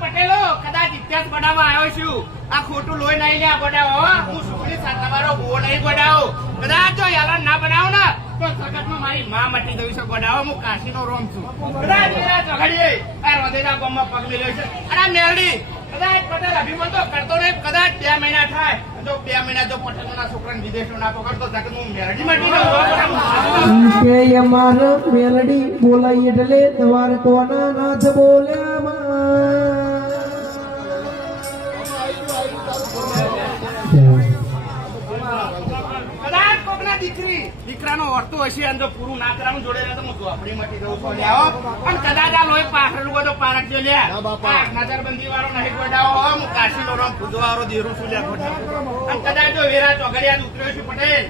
પટેલો કદાચ ઇતિહાસ બનાવવા આવ્યો છું. આ ખોટું લોહી નહીં લે બનાવો. હું સુખડી તમારો બહુ નહીં બનાવો. કદાચ જો યાર ના બનાવો ને તો સગતમાં મારી માં મટી જવી છે. બનાવો હું કાશીનો રોમ છું. કદાચ ચોઘડીએ આ રોદેના ગામમાં પગ મેળ્યો છે. અને મેરડી કદાચ પટેલ અભિમાન તો કરતો નહીં. કદાચ 2 મહિના થાય જો 2 મહિના જો પટેલોના છોકરાને વિદેશો ના પકડતો સગત હું મેરડી મટી કે અમાર મેલડી બોલાઈ એટલે તમારે કોના નાથ બોલ્યા કદાચ કોકના દીકરાનો વર્તો હશે અને જો પૂરું ના કરાવું જોડે તો હું ચોપડી મટી દઉં છું. અને કદાચ આ લોહી પાછળ બધો પારક જો લે નજરબંધી વાળો નહીં ગોડાવો. હું કાશીનો રમ પૂજવાળો દેરું છું લે. અને કદાચ જો વેરા ચોઘડિયા ઉતર્યો છું પટેલ